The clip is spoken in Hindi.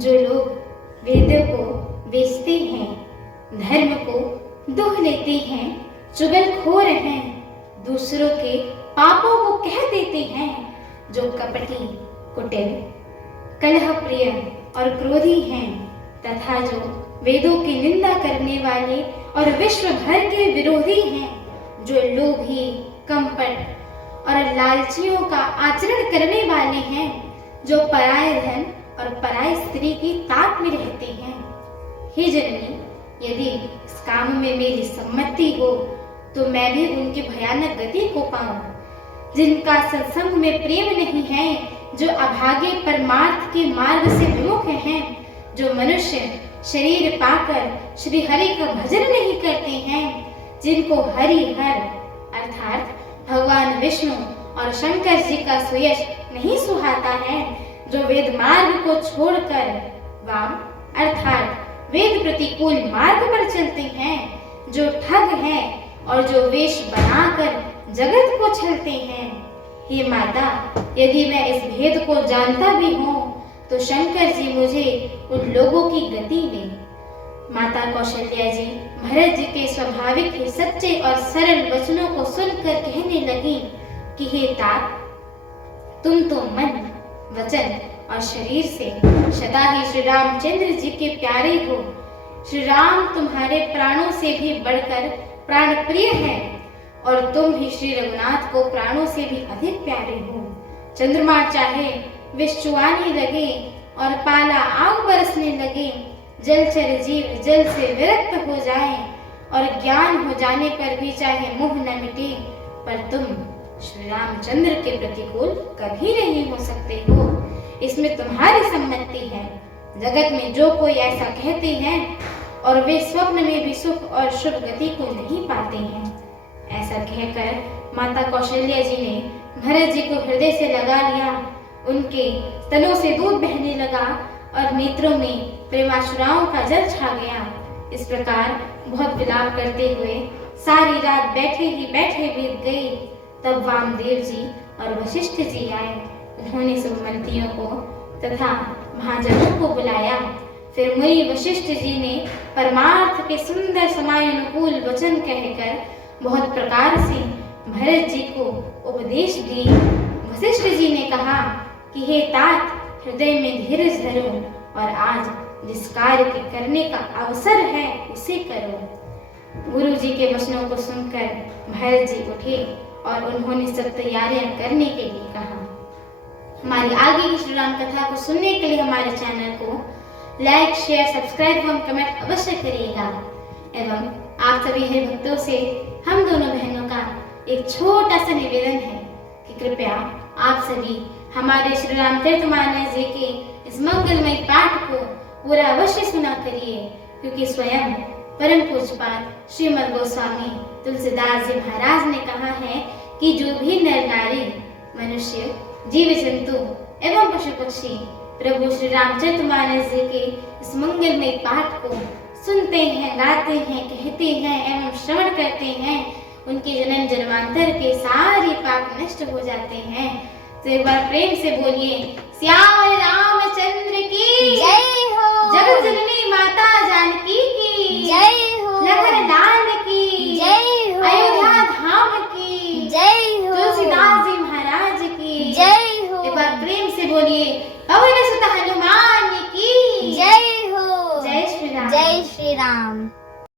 जो लोग वेदों को बेचते हैं, धर्म को दुख लेते हैं, चुगलखोर हैं, दूसरों के पापों को कह देते हैं, जो कपटी, कुटिल, कलह प्रिय और क्रोधी हैं, तथा जो वेदों की निंदा करने वाले और विश्व भर के विरोधी हैं, जो लोभी, कपट और लालचियों का आचरण करने वाले हैं, जो पराये धन और पराई स्त्री की ताक में रहते हैं। हे जननी, यदि इस काम में मेरी सम्मति हो तो मैं भी उनकी भयानक गति को पाऊं, जिनका सत्संग में प्रेम नहीं है, जो अभागे परमार्थ के मार्ग से विमुख हैं, जो मनुष्य शरीर पाकर श्री हरि का भजन नहीं करते हैं, जिनको हरि हर अर्थात भगवान विष्णु और शंकर जी का सुयश नहीं सुहाता है, जो वेद मार्ग को छोड़कर वाम अर्थात वेद प्रतिकूल मार्ग पर चलते हैं, जो ठग हैं और जो वेश बनाकर जगत को छलते हैं। हे माता, यदि मैं इस भेद को जानता भी हूँ तो शंकर जी मुझे उन लोगों की गति दें। माता कौशल्या जी भरत जी के स्वाभाविक ही सच्चे और सरल वचनों को सुनकर कहने लगी कि हे तात, तुम तो मन, वचन और शरीर से सदा ही श्री रामचंद्र जी के प्यारे हो। श्री राम तुम्हारे प्राणों से भी बढ़कर प्राण प्रिय है और तुम भी श्री रघुनाथ को प्राणों से भी अधिक प्यारे हो। चंद्रमा चाहे विष चुआने लगे और पाला आग बरसने लगे, जलचर जीव जल से विरक्त हो जाए और ज्ञान हो जाने पर भी चाहे मुह न मिटे, पर तुम श्री रामचंद्र के प्रतिकूल कभी नहीं हो सकते हो। इसमें तुम्हारी सम्मति है। जगत में जो कोई ऐसा कहते हैं और वे स्वप्न में भी सुख और शुभ गति को नहीं पाते हैं। ऐसा कहकर माता कौशल्या जी ने भरत जी को हृदय से लगा लिया। उनके स्तनों से दूध बहने लगा और नेत्रों में प्रेमाश्रुओं का जल छा गया। इस प्रकार बहुत विलाप करते हुए सारी रात बैठे ही बैठे बीत गई। तब वामदेव जी और वशिष्ठ जी आए। उन्होंने सब मंत्रियों को तथा महाजनों को बुलाया। फिर मुनि वशिष्ठ जी ने परमार्थ के सुंदर समानुकूल वचन कहकर बहुत प्रकार से भरत जी को उपदेश दी। वशिष्ठ जी ने कहा कि हे तात, हृदय में धीरज धरो और आज जिस कार्य के करने का अवसर है उसे करो। गुरु जी के वचनों को सुनकर भरत जी उठे और उन्होंने सब तैयारियां करने के लिए कहा। हमारी आगे की श्री राम कथा को सुनने के लिए हमारे चैनल को लाइक, शेयर, सब्सक्राइब एवं कमेंट अवश्य करिएगा। एवं आप सभी हरि भक्तों से हम दोनों बहनों का एक छोटा सा निवेदन है कि कृपया आप सभी हमारे श्री रामचरितमानस जी के इस मंगलमय पाठ को पूरा अवश्य सुना करिए, क्योंकि स्वयं परम पूज्यपाद श्रीमद् गोस्वामी तुलसीदास जी महाराज ने कहा है कि जो भी नर नारी, मनुष्य, जीव जंतु एवं पशु पक्षी प्रभु श्री रामचरितमानस जी के इस मंगलमय पाठ को सुनते हैं, गाते हैं, कहते हैं एवं श्रवण करते हैं, उनके जन्म जन्मांतर के सारे पाप नष्ट हो जाते हैं। तो एक बार प्रेम से बोलिए, श्याम रामचंद्र की जय हो। जगत जननी